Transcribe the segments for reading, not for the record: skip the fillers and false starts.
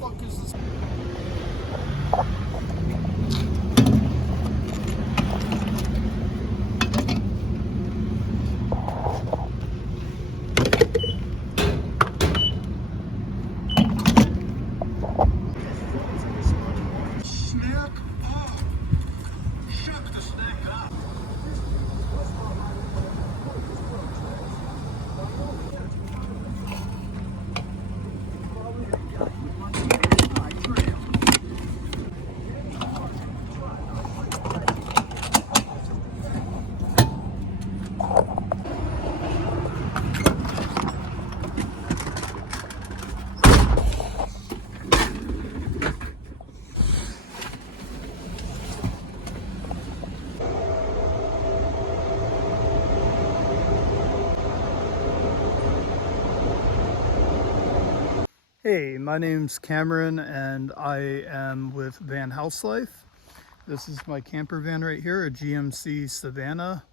fuck is this? Snack up. Shut the snack up. Hey, my name's Cameron and I am with Van House Life. This is my camper van right here, a GMC Savannah.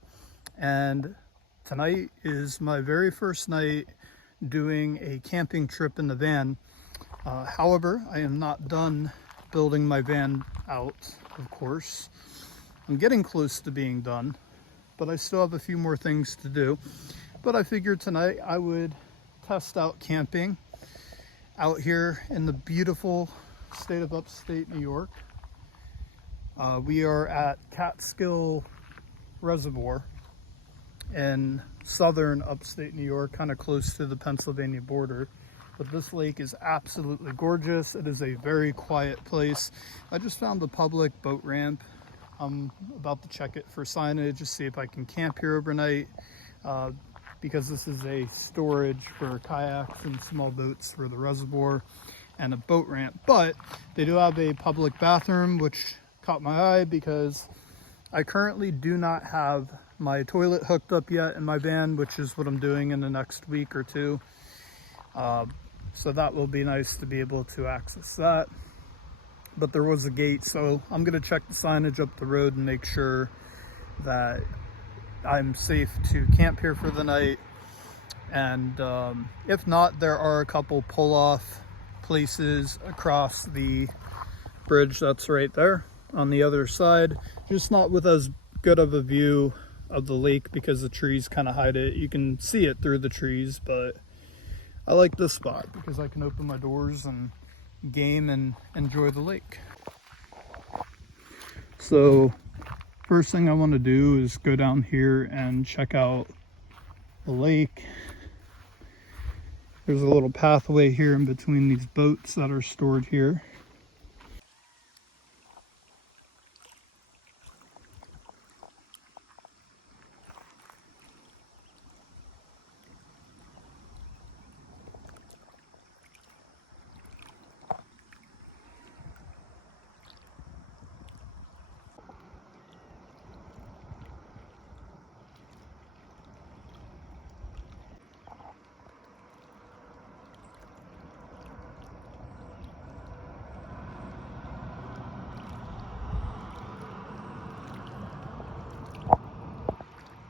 And tonight is my very first night doing a camping trip in the van. However, I am not done building my van out, of course. I'm getting close to being done, but I still have a few more things to do. But I figured tonight I would test out camping out here in the beautiful state of upstate New York. We are at Catskill Reservoir in southern upstate New York, kind of close to the Pennsylvania border. But this lake is absolutely gorgeous. It is a very quiet place. I just found the public boat ramp. I'm about to check it for signage to see if I can camp here overnight. Because this is a storage for kayaks and small boats for the reservoir and a boat ramp. But they do have a public bathroom, which caught my eye because I currently do not have my toilet hooked up yet in my van, which is what I'm doing in the next week or two. So that will be nice to be able to access that. But there was a gate, so I'm gonna check the signage up the road and make sure that I'm safe to camp here for the night. And if not, there are a couple pull-off places across the bridge that's right there on the other side, just not with as good of a view of the lake because the trees kind of hide it. You can see it through the trees, but I like this spot because I can open my doors and game and enjoy the lake. So first thing I want to do is go down here and check out the lake. There's a little pathway here in between these boats that are stored here.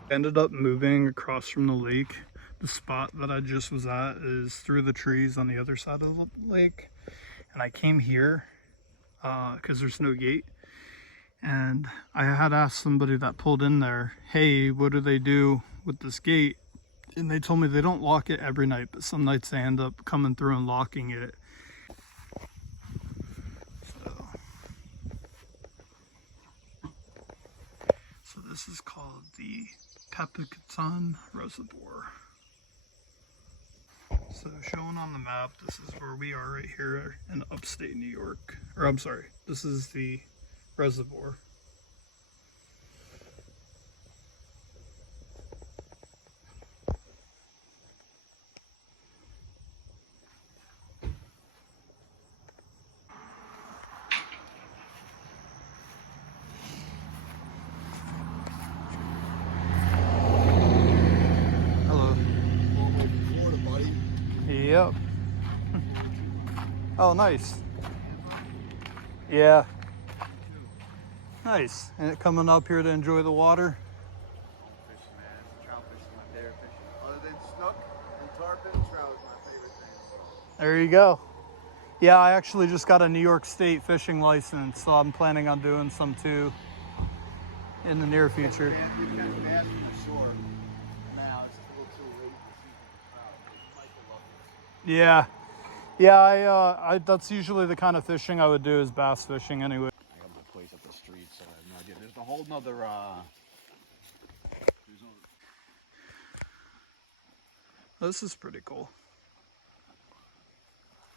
Ended up moving across from the lake. The spot that I just was at is through the trees on the other side of the lake. And I came here because there's no gate. And I had asked somebody that pulled in there, hey, what do they do with this gate? And they told me they don't lock it every night, but some nights they end up coming through and locking it. So this is called the Pepacatan Reservoir. So showing on the map, this is where we are right here in upstate New York. Or I'm sorry, this is the reservoir. Yep. Oh, nice. Yeah. Nice. And coming up here to enjoy the water. Fishing, man. Trout fishing is my favorite fishing. Other than snook and tarpon, trout is my favorite thing. There you go. Yeah, I actually just got a New York State fishing license, so I'm planning on doing some too in the near future. You catch bass from the shore. Now it's a little too late to see the trout, but you might go love this. Yeah, yeah. I that's usually the kind of fishing I would do is bass fishing anyway. I got my place up the street, so I have no idea. There's a whole nother. This is pretty cool.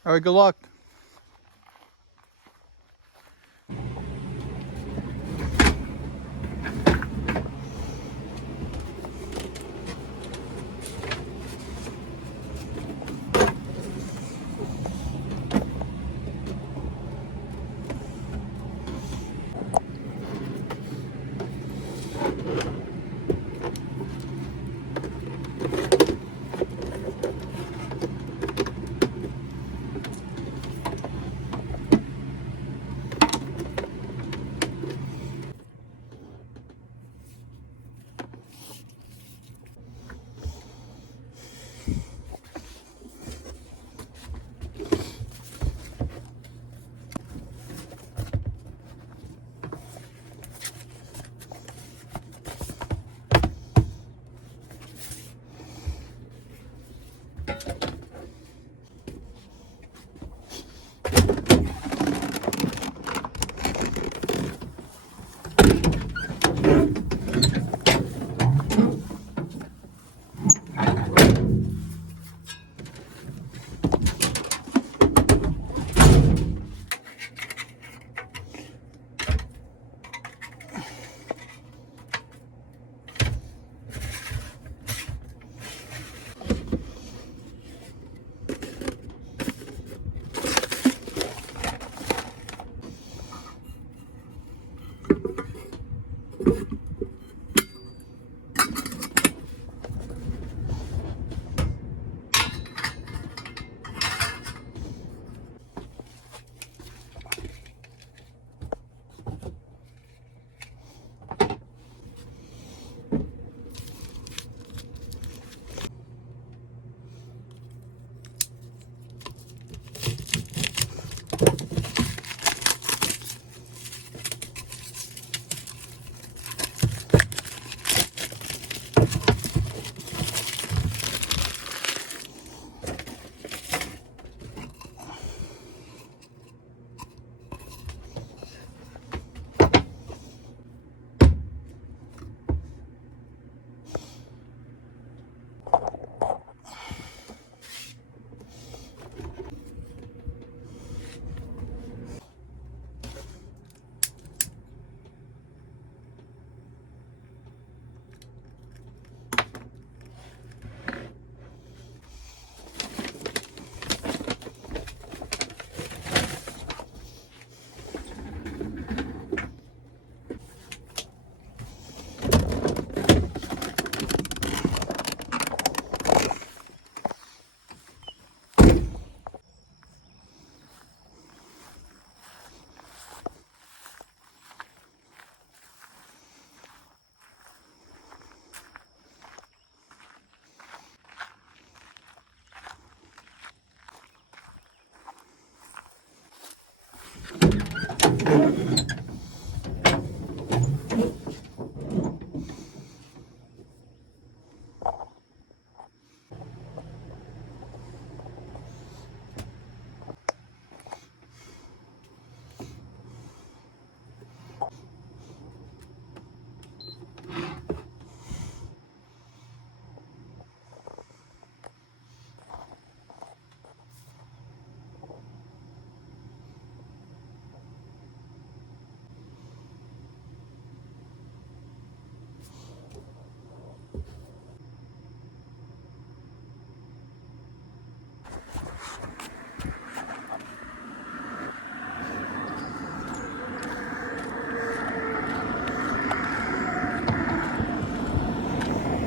All right, good luck.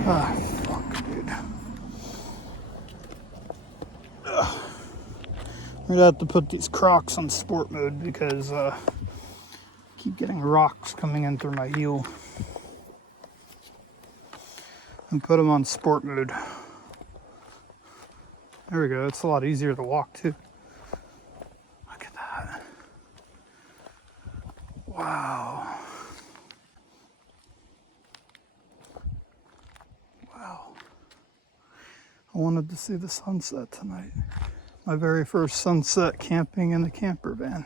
Ah, fuck, dude. I'm gonna have to put these Crocs on sport mode because I keep getting rocks coming in through my heel. And put them on sport mode. There we go. It's a lot easier to walk too. Wow. Wow. I wanted to see the sunset tonight. My very first sunset camping in the camper van.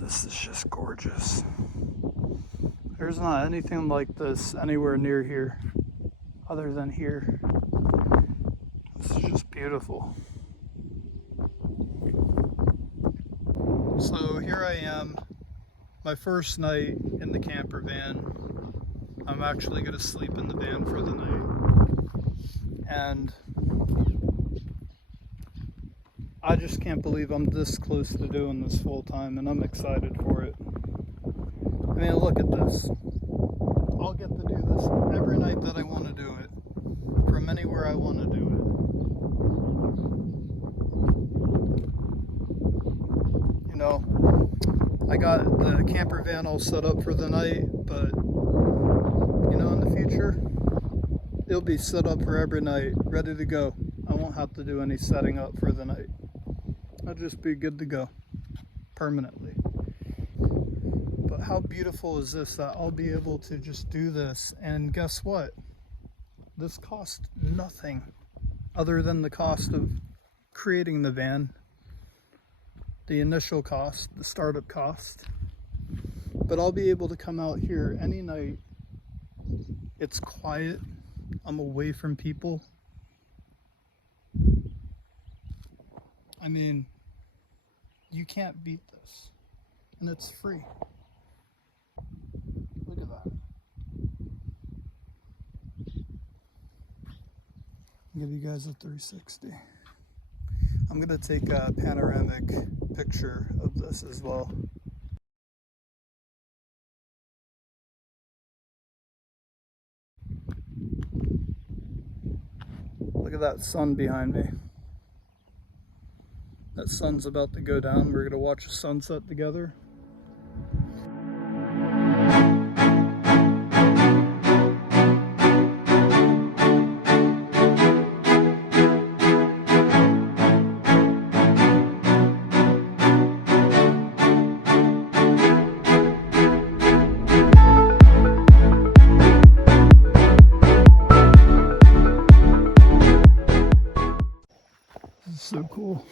This is just gorgeous. There's not anything like this anywhere near here, other than here. This is just beautiful. So here I am, my first night in the camper van. I'm actually going to sleep in the van for the night. And I just can't believe I'm this close to doing this full time, and I'm excited for it. I mean, look at this. I'll get to do this every night that I want to do it, from anywhere I want to do it. You know, I got the camper van all set up for the night, but you know, in the future, it'll be set up for every night, ready to go. I won't have to do any setting up for the night. I'll just be good to go permanently. But how beautiful is this that I'll be able to just do this, and guess what? This costs nothing other than the cost of creating the van, the initial cost, the startup cost. But I'll be able to come out here any night. It's quiet. I'm away from people. I mean, you can't beat this. And it's free. Look at that. I'll give you guys a 360. I'm gonna take a panoramic picture of this as well. Look at that sun behind me. That sun's about to go down. We're gonna watch the sunset together. This is so cool.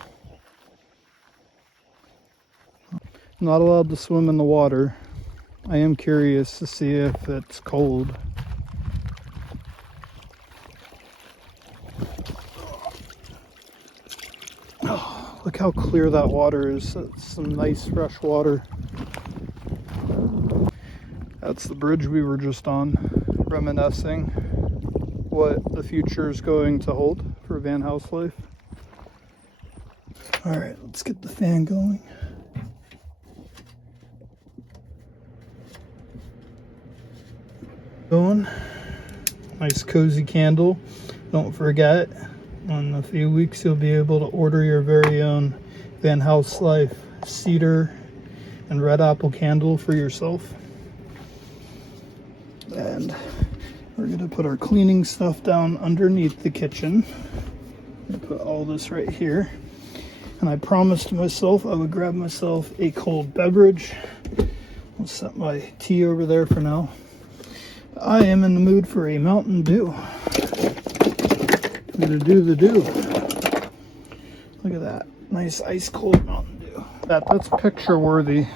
Not allowed to swim in the water. I am curious to see if it's cold. Oh, look how clear that water is. That's some nice fresh water. That's the bridge we were just on, reminiscing what the future is going to hold for Van House Life. All right, let's get the fan going. Going. Nice cozy candle. Don't forget, in a few weeks you'll be able to order your very own Van House Life cedar and red apple candle for yourself. And we're gonna put our cleaning stuff down underneath the kitchen. I'm gonna put all this right here. And I promised myself I would grab myself a cold beverage. I'll set my tea over there for now. I am in the mood for a Mountain Dew. I'm gonna do the dew. Look at that. Nice ice cold Mountain Dew. That's picture worthy.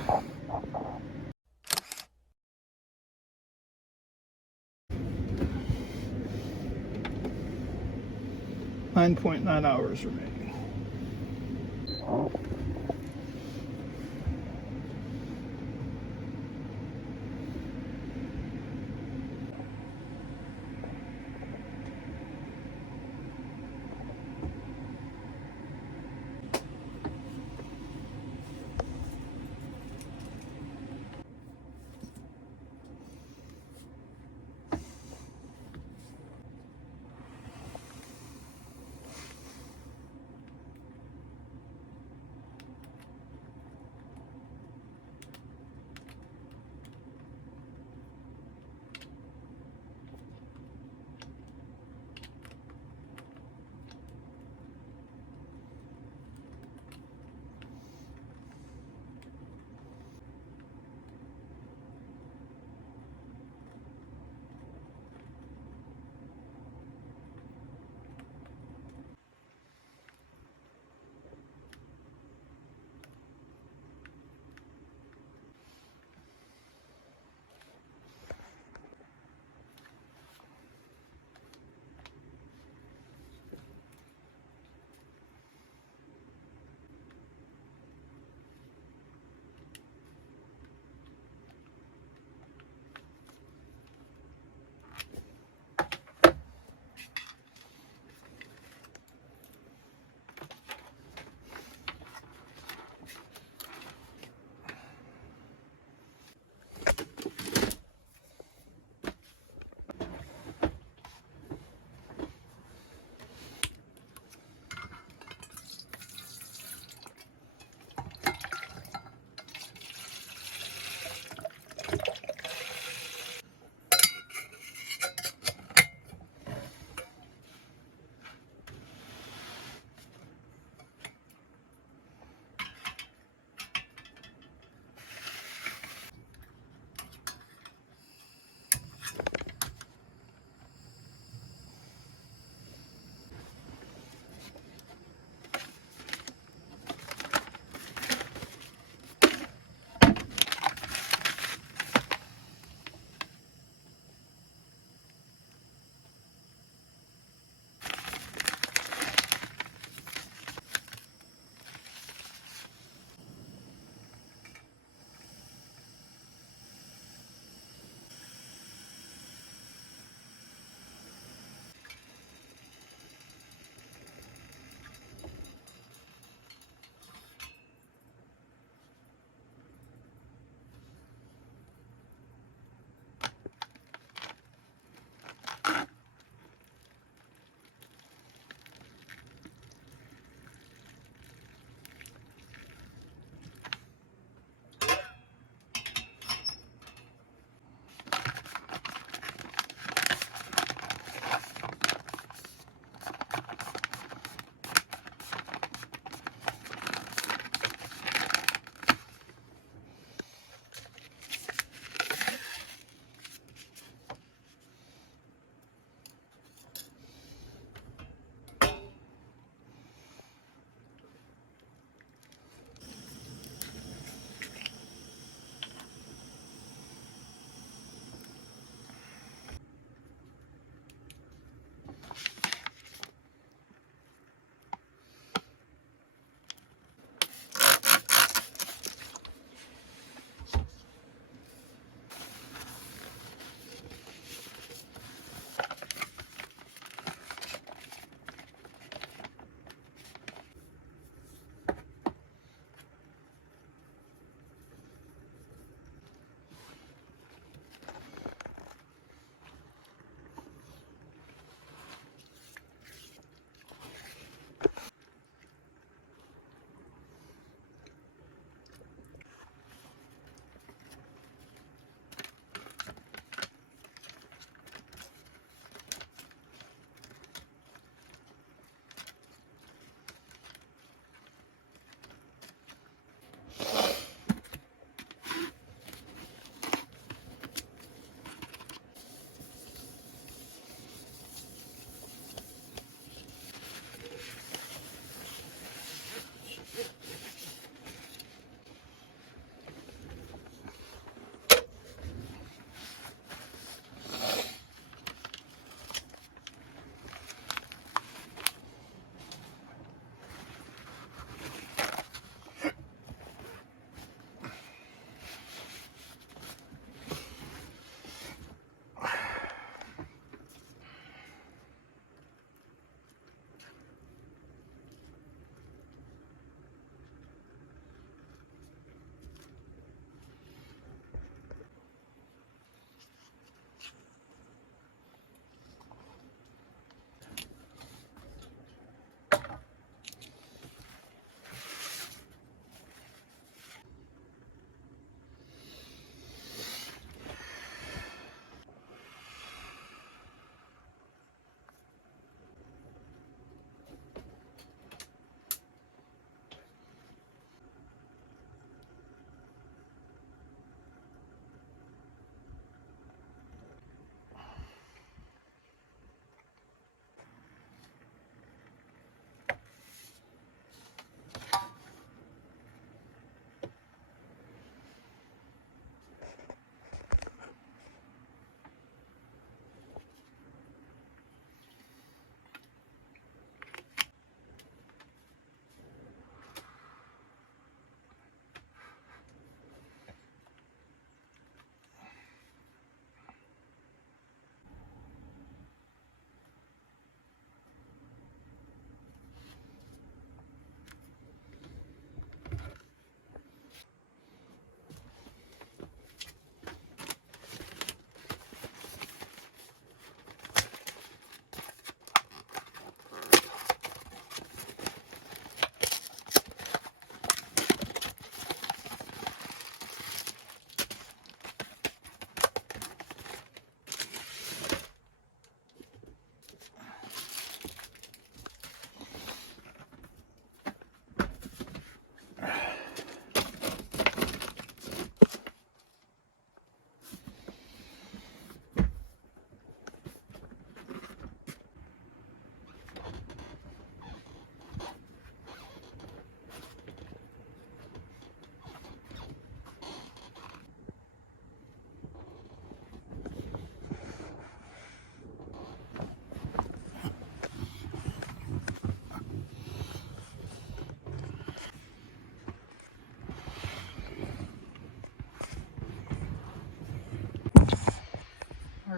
.9 hours remaining.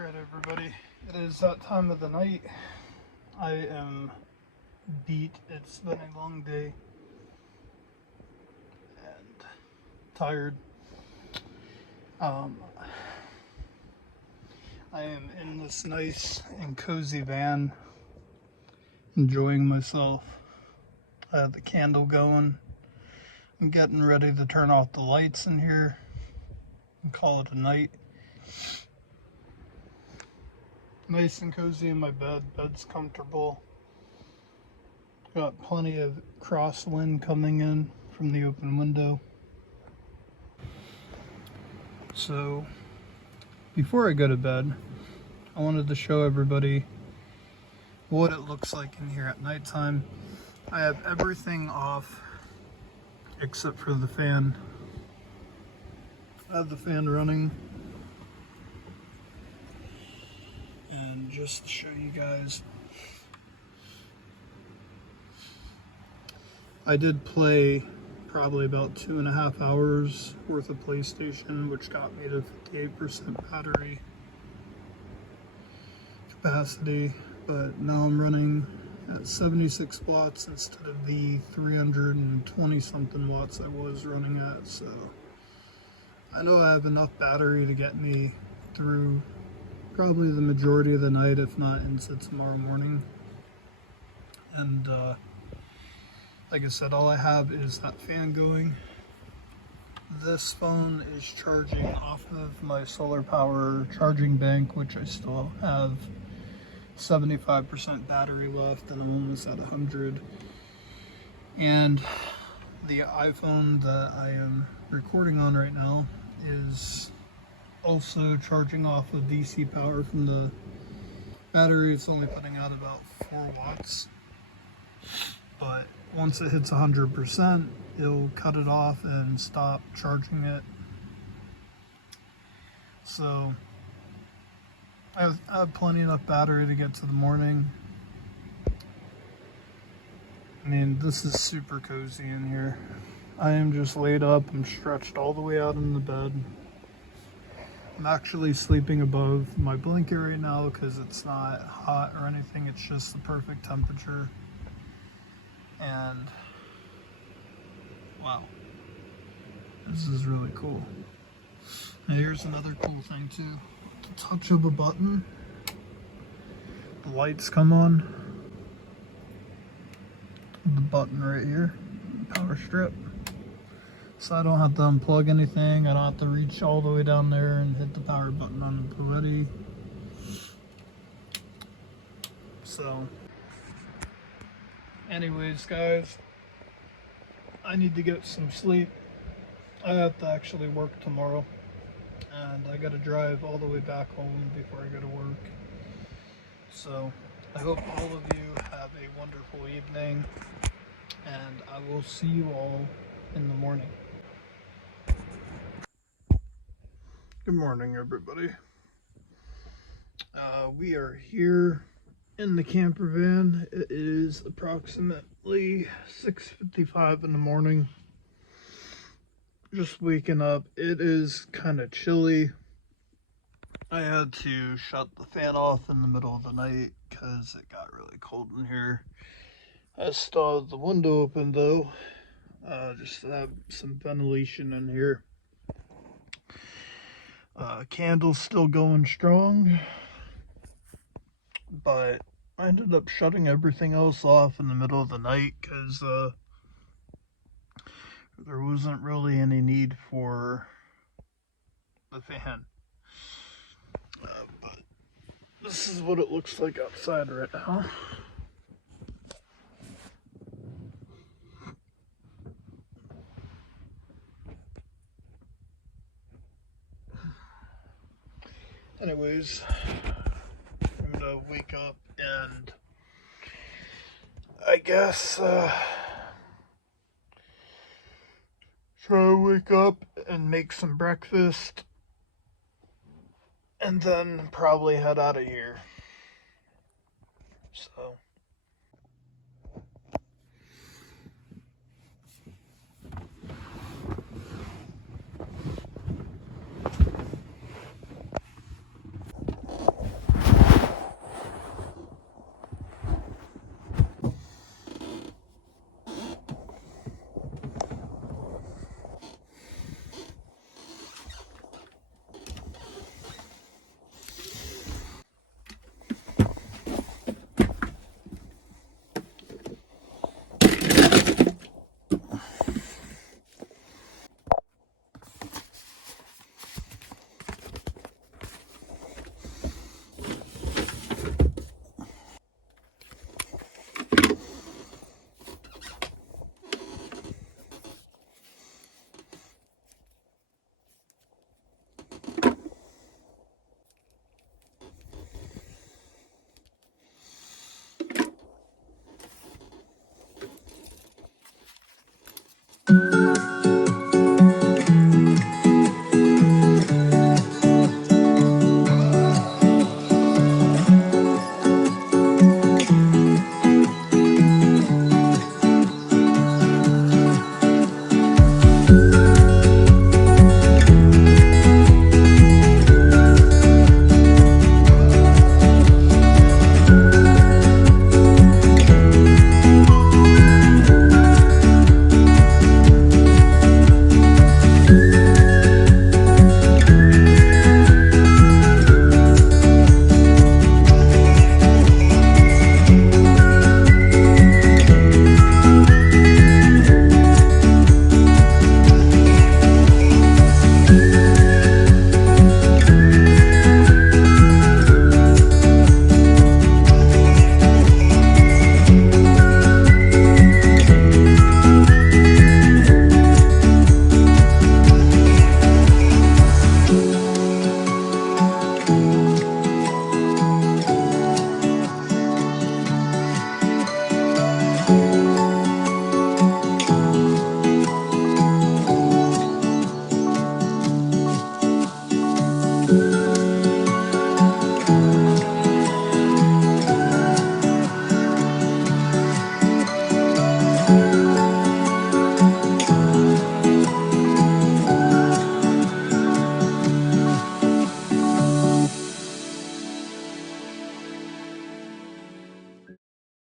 Alright everybody, it is that time of the night. I am beat. It's been a long day and tired. I am in this nice and cozy van, enjoying myself. I have the candle going. I'm getting ready to turn off the lights in here and call it a night. Nice and cozy in my bed. Bed's comfortable. Got plenty of crosswind coming in from the open window. So, before I go to bed, I wanted to show everybody what it looks like in here at nighttime. I have everything off except for the fan. I have the fan running. And just to show you guys, I did play probably about 2.5 hours worth of PlayStation, which got me to 58% battery capacity, but now I'm running at 76 watts instead of the 320 something watts I was running at. So I know I have enough battery to get me through probably the majority of the night, if not into tomorrow morning. And like I said, all I have is that fan going. This phone is charging off of my solar power charging bank, which I still have 75% battery left, and I'm almost at 100. And the iPhone that I am recording on right now is also charging off of DC power from the battery. It's only putting out about 4 watts, but once it hits 100%, it'll cut it off and stop charging it. So I have plenty enough battery to get to the morning. I mean, this is super cozy in here. I am just laid up. I'm stretched all the way out in the bed. I'm actually sleeping above my blanket right now because it's not hot or anything. It's just the perfect temperature. And wow, this is really cool. Now here's another cool thing too. The touch of a button, the lights come on. The button right here, power strip. So I don't have to unplug anything. I don't have to reach all the way down there and hit the power button on the ready. So anyways, guys, I need to get some sleep. I have to actually work tomorrow, and I gotta drive all the way back home before I go to work. So I hope all of you have a wonderful evening, and I will see you all in the morning. Good morning, everybody. We are here in the camper van. It is approximately 6:55 in the morning. Just waking up. It is kind of chilly. I had to shut the fan off in the middle of the night because it got really cold in here. I still have the window open though, just to have some ventilation in here. Candle's still going strong, but I ended up shutting everything else off in the middle of the night because there wasn't really any need for the fan. But this is what it looks like outside right now. Anyways, I'm gonna wake up and I guess try to wake up and make some breakfast and then probably head out of here. So Bye.